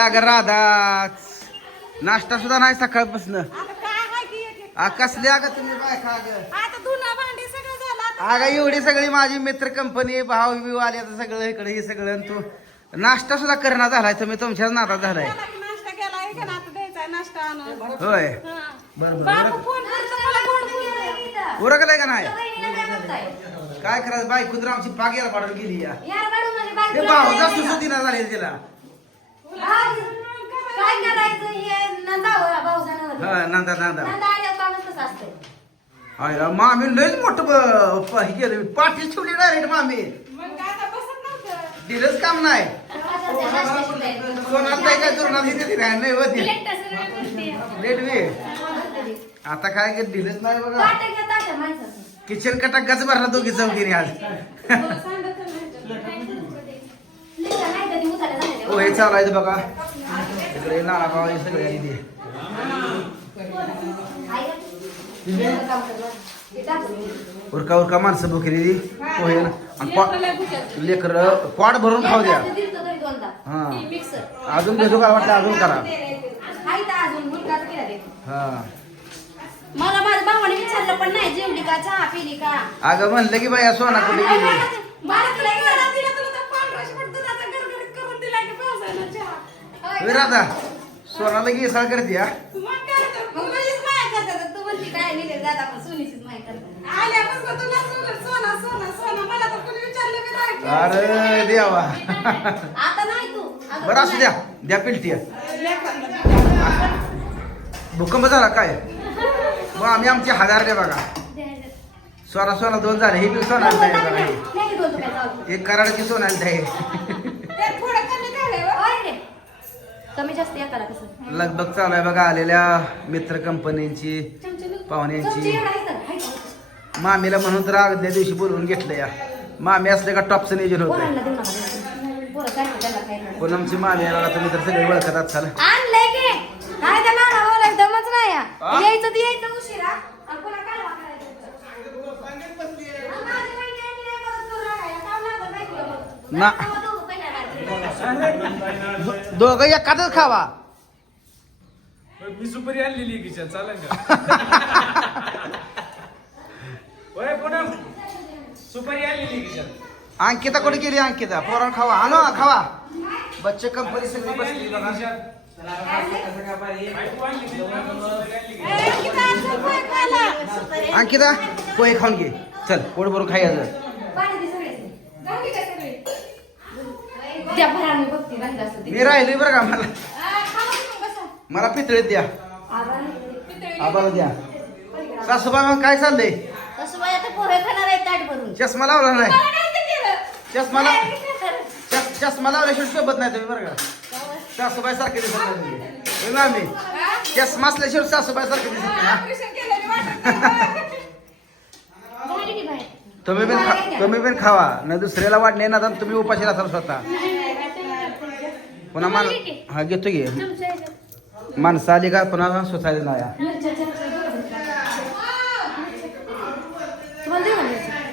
अगं राधा. नाश्ता सुद्धा नाही सकाळपासून. आता काय आहे की एक- एक- आ, कसले अगं तुम्ही अगं? एवढी सगळी माझी मित्र कंपनी भाऊ बिऊ आले सगळं इकडे हे सगळं आणि तू नाश्ता सुद्धा करणं झालाय तुम्ही तुमच्याच नातात झालाय. त्याला की नाश्ता केला आहे का ना आता द्यायचा नाश्ता आणून. होय. हा. उरकलंय का नाही? काय करायचं बाई कुत्रा आमची पाग पाडून गेली या. भाऊ जास्त सुद्धा झाले तिला. काय करायचं हे हा नांदा नांदा. नंदा आल्यावर कामच कसं असतंय अरे मामी लयच मोठं ब- प- हे केलं. पाठी ठेवली डायरेक्ट मामी. मग काय आता बसत नव्हतं. दिलंच काम नाही. असं नाश्ता शिकायचं. काय काय नाही होती. Select सगळ्या गोष्टी. लेट वे. आता काय दिलंच नाही बघा. माणसाचं. किचन कटाकाच भरला दोघी चौकीने आज. झालेलं. हो चालायचं बघा तिकडे नाना हे सगळे आली ते. उरका उरका माणसं बुकरी पोहे आणि लेकरं पाट भरून खाऊ द्या. हा. ती मिक्सर. अजून घेतो का वाटलं अजून करा ते. हा मला माझ्या भावाने विचारलं पण नाही जेवली का चहा पिली का अगं म्हणलं की बाई सोना कुठे गेली मला तुला मला विचारलं. तिला तुला तर पांढरा शिपट दुधाचा गरगरीत करून दिला की पावसानं चहा. होय राधा सोनाला की सळ करते हा. अरे देवा. बरं असू द्या द्या पिलटी. भूकंप झाला काय? मग आम्ही आमचे हजार द्या बघा. सोना सोना दोन झाले हे बी सोनाला एक कराडाची सोनाला कमी जास्त एकाला कसं लगबग चालू आहे बघा आलेल्या मित्र कंपनीची चमचे पाहुण्यांची? मामीला म्हणून तर आदल्या दिवशी बोलवून घेतलं या मामी असले का टॉपचं नियोजन होतं. पूनमची मामी बघा तुम्ही तर सगळे ओळखत असाल आणलंय की काय त्या नाना बोलाय दमच नाही या. आ? यायचं ते यायचं उशिरा आणि पुन्हा काय वाकायचं? आणि माझी बहीण काय नाही मदत करू लागायला. काम लागलं नाही तुला मग. ना. तेव्हा. दो- दोघं एखादच खावा. मी सुपारी आणलेली किचन चालेल का? सुपारी आणलेली किचन. अंकिता कुठे गेली अंकिता? पोरण खावा. आणो खावा. बच्चे कंपनी सगळी बसली बघा? अंकिता पोहे खाऊन घे. चल पोट भरून खायचं. भराने राहिलं असतं. मी राहिले बरं का मला. मला पितळीत द्या आबाला द्या सासूबाई मग काय चाललंय सासूबाई आता पोहे खाणार आहे ताट भरून चष्मा लावला नाही. चष्मा लाव? चष- चष्मा लावल्याशिवाय शोभत नाही तुम्ही बरं का सासूबाई सारखे दिसत नाही तुम्ही होय मामी हा? चष्मा असल्याशिवाय सासूबाई सारखे दिसत नाही हा? ऑपरेशन केलेलं वाटत नाही. झाली की बाहेर? तुम्ही पण खा- तुम्ही पण खावा. नाही दुसऱ्याला वाट नाही ना तर तुम्ही उपाशी राहता स्वतः. पुन्हा मान हा घेतो घे माणसं आली का पुन्हा सोसायला लाया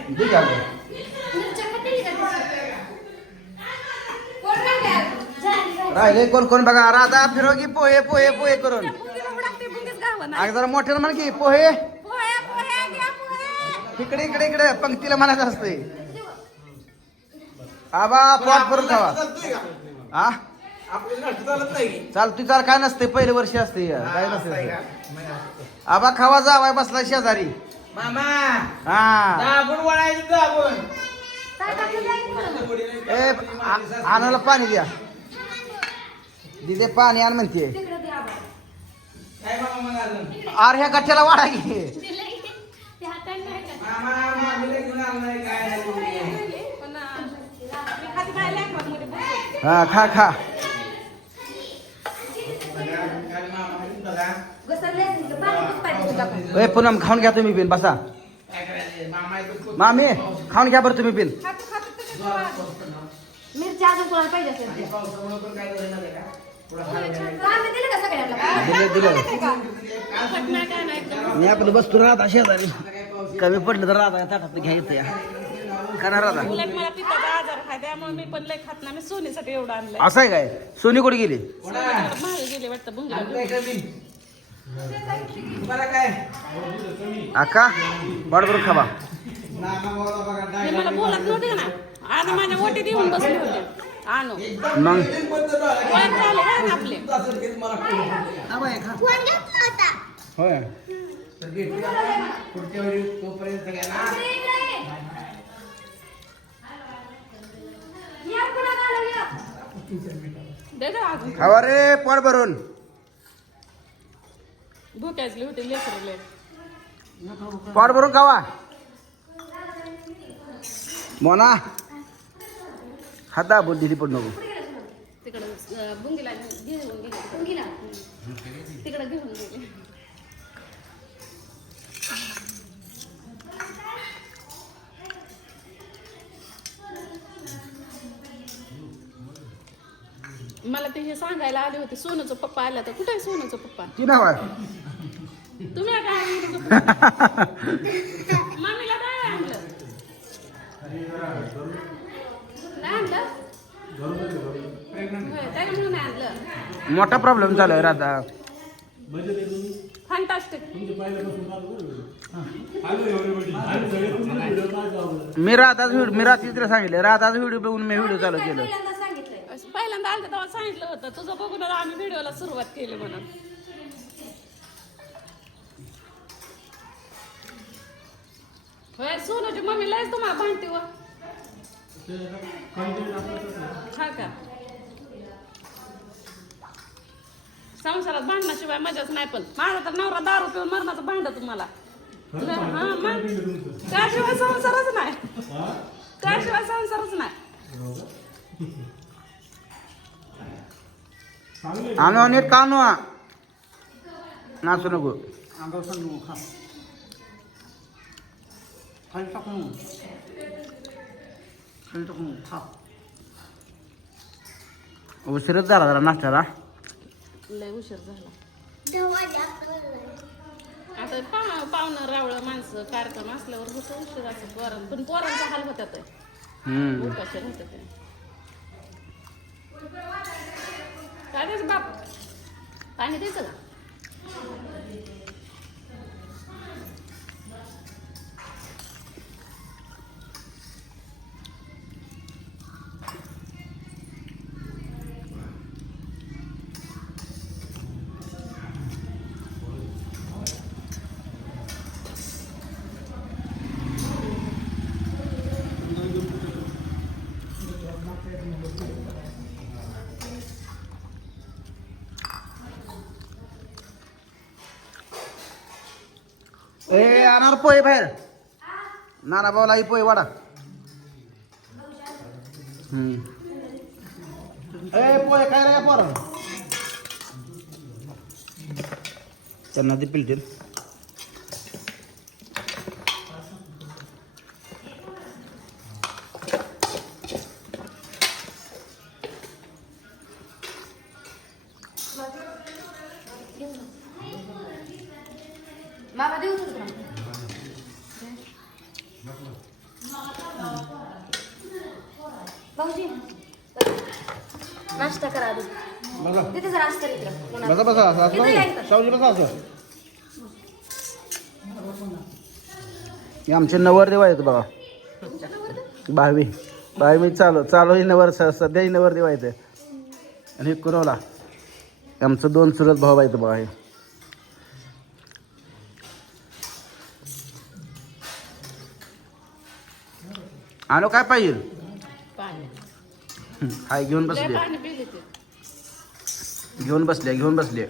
दे घ्या गं. राहिले कोण कोण बघा राजा फिरो की पोहे पोहे पोहे करून. अग मोठ्यानं म्हण की पोहे. इकडे इकडे इकडे. पंक्तीला म्हणायचं असते आबा पोट भरून खावा हा? चाल तू चाल. काय नसते पहिलं वर्षी असते काय नसते आबा खावा जावाय बसला शेजारी. मामा हा. आणायला पाणी द्या. दिदे पाणी आण म्हणते. तिकडं दे आबा. काय मामा म्हणाल? अरे ह्या गठ्ठ्याला वाढा की. हा खा खा. ए पूनम खाऊन घ्या तुम्ही बिन बसा मामा खाऊन घ्या बरं तुम्ही बिन. मिरच्या अजून कोणाला पाहिजे असेल झालं दिले दिले? मी आपलं बसतो राहता शेजारी कमी पडलं तर राहता ताटात घ्यायचं या. का ना राहता उलट मला पित्ताचा आजार आहे आहे त्यामुळे मी पण लय खात नाही. मी सोनीसाठी एवढं आणलंय. असं आहे काय? सोनी कुठे गेली? मागे गेले वाटतं अक्का वाट बरोबर खावा मला बोलत नव्हते ना. आणि माझ्या ओटीत येऊन बसले होते. आणू. मग? वय झाले ना आपले. होय. तर भेटूया पुढच्या वेळी तोपर्यंत सगळ्यांना खावा रे पोट भरून. भुकायचले होते लेकरले. पोट भरून खावा. मोना हात दाबून दिली पण नको. तिकडं बुंगीला घेऊन. तिकडं घेऊन मला ते हे सांगायला आले होते सोनूचं पप्पा आला तर कुठे आहे सोनूचं पप्पा? ती नाव आहे? तुम्ही काय? मम्मीला काय आणलं? नाही आणलं? होय, त्याला म्हणून नाही आणलं. मोठा प्रॉब्लेम झालाय राधा. मी राधाच व्हिडिओ मी रात्री तिला सांगितलं राधाच व्हिडिओ बघून मी व्हिडिओ चालू केलं. पहिल्यांदा पहिल्यांदा आलं तेव्हा सांगितलं होतं तुझं बघून आम्ही व्हिडिओला सुरुवात केली म्हणून. होय सोनूची मम्मी लयच तुम्हाला भांडते व. हा का? संसारात भांडण्याशिवाय मजाच नाही पण. माझा तर नवरा दारू पिऊन मरणाचं भांड तुम्हाला. हा मग? त्याशिवाय संसारच नाही. त्याशिवाय संसारच नाही. आणू आणि एक कानू आ. नाचू नको. उशीरच झाला जरा नाश्त्याला. लय उशीर झाला. आता पाहुणं पाहुणं रावळं माणसं कार्यक्रम असल्यावर होतं उशीर असं पोरां पण पोरांचा हाल होतात हम्म. उपाशी राहतात ते. काय द्यायचं बाप पाणी द्यायचं का ए आणणार पोहे बाहेर. नाना भाऊला पोहे वाडा ए पोहे काय रे पोर त्यांना ते पिलतील. बाबा देऊ तुला. भाऊजी नाश्ता करा आधी. बसा. तिथे जरा असतं इकडं. बसा बसा असं असं इथं या नाही. इथं. सावजी बसा असं. हे आमचे नवरदेव आहेत बघा. भावी भावी मी चालू चालू ही नवर स- सध्या ही नवरदेव आहेत. आणि हे कुरवला आमचं दोन चुलत भाऊ आहेत बघा हे. आणू काय पाहिजे? हाय घेऊन बसले. घेऊन बसले घेऊन बसले.